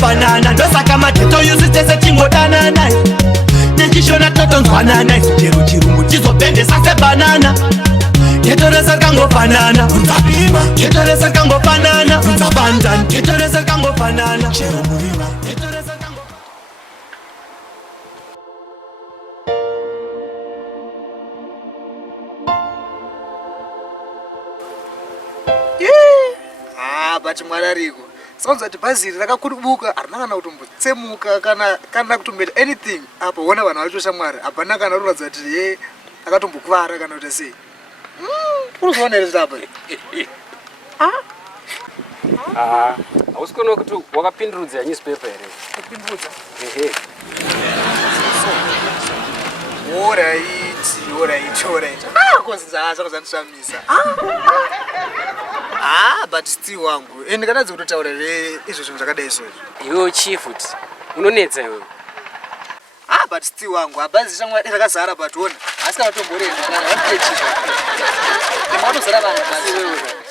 Banana, ndosaka mageto yusitese chingodanana nechishona totonzwanana chero chirungu chizopendesa sebanana getorese kangofanana unzapima getorese kangofanana unzabandan getorese kangofanana chero murima getorese kango but mwarariko sounds like bhazi rakakurubuka arina kana kutombotsemuka kana kutombeta anything apa wona vanhu vachosha mwari hapana kana roradza kuti ye akatombokuvara kana kuti sei unozoona here zvirapa hausi kuona kuti wakapindurudza newspaper here kupindurudza ehe alright kozizazvakuzandisvamisa but still wangu ndikatadzi kutotaura izvo zvinhu zvakadai izvozvo iwewo chief kuti unonetsa iwewe but still wangu habhazi shamwa rakazara but ona asi kana tomboreaatozara vanhu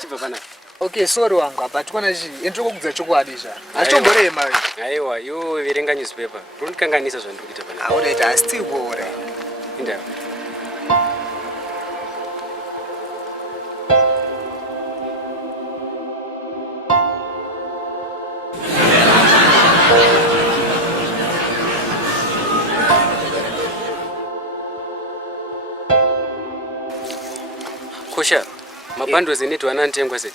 chibva panapa okay sorry wangu but kona chii endikokudza chokwadi atomborema aiwa iwewe verenga newspaper rondikanganisa zvandiri kuita panapa alright still bora indawa kosha mabhandles enetu anatengwa sei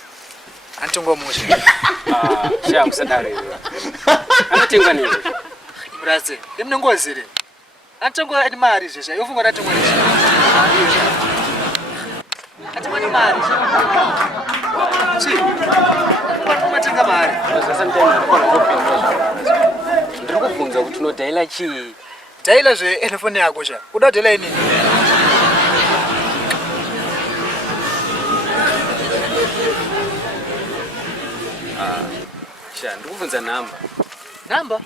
anatengwa musha sha musadaro iwe anatengwa nini braze ndimnengozire anatengwa ni mari zvesha yofunga anatengwa nini anatengwa ni mari chi matenga mari sasa mtenda ndiri kubvunza kuti unodhaila chii dhaila zveelefoni yako sha uda kudhaila inini sha ndikubvunza namba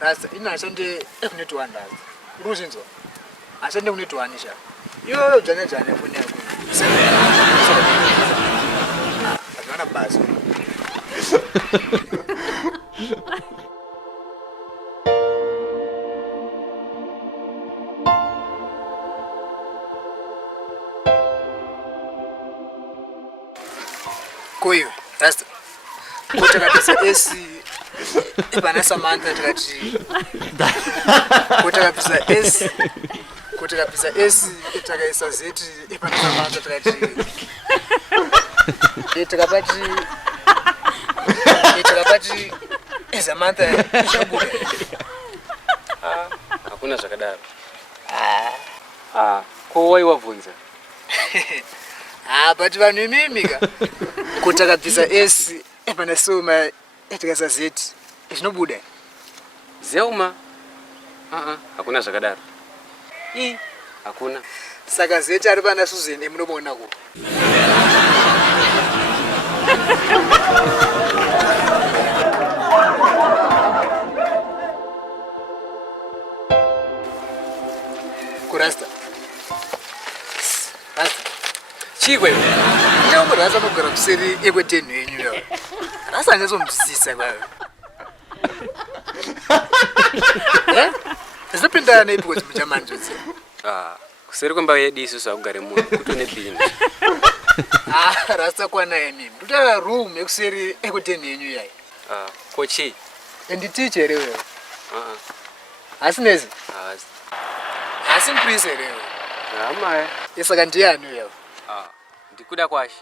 rasa ina ashande ekuneti 1 rasa uruzvinzwa ashande kuneti 1 sha iwewe dzane foni yako azvana basa koiwe rasta kotakapisa esi ipana Samantha takati kotakapisa esi itakaisa zeti ipana Samantha takati itakapati Samantha ishabuda hakuna zvakadaro ko waiwabvunza but vanhu imimika kotakapisa esi ipana Soma itakaisa zeti zvinobuda zeuma hakuna zvakadaro hakuna saka zeti ari pana Susan emunomonako kurasta chikwe ndamurasa nogara kuseri ekwetenhu yenyu rasa anyazomusisa kwayo zvinopindana neipiko chimwe chamanjodzi kuseri kwemba yedu isusu akugare munhu kutone bhini rasa kwanaye mimi ndotara room ekuseri ekwetenhu yenyu yayi kochi nditiche herewewe hasi nezi hasi mprisi herewe amaya isaka ndiyani uyawo ndikuda kwashi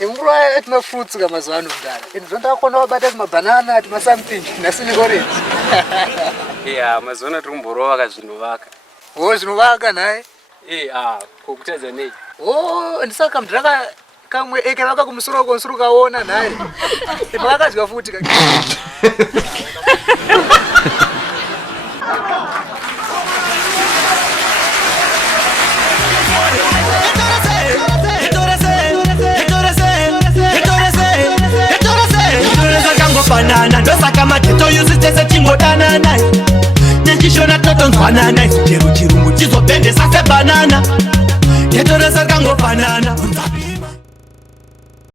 imvura yatinofruits kamazuva ano mndara zvondakona wabata mabanana timasomething nasini orange mazuva ano tiri kumborovaka zvinovaka zvinovaka nhaye kokutadza nei ndisaka kamudhara kamwe ekavaka kumusoro konsoro kaona nhaye makakadya futi chingodanana nechishona totonzwanana chero chirungu chizopendesa sebanana Gettoh rese kangofanana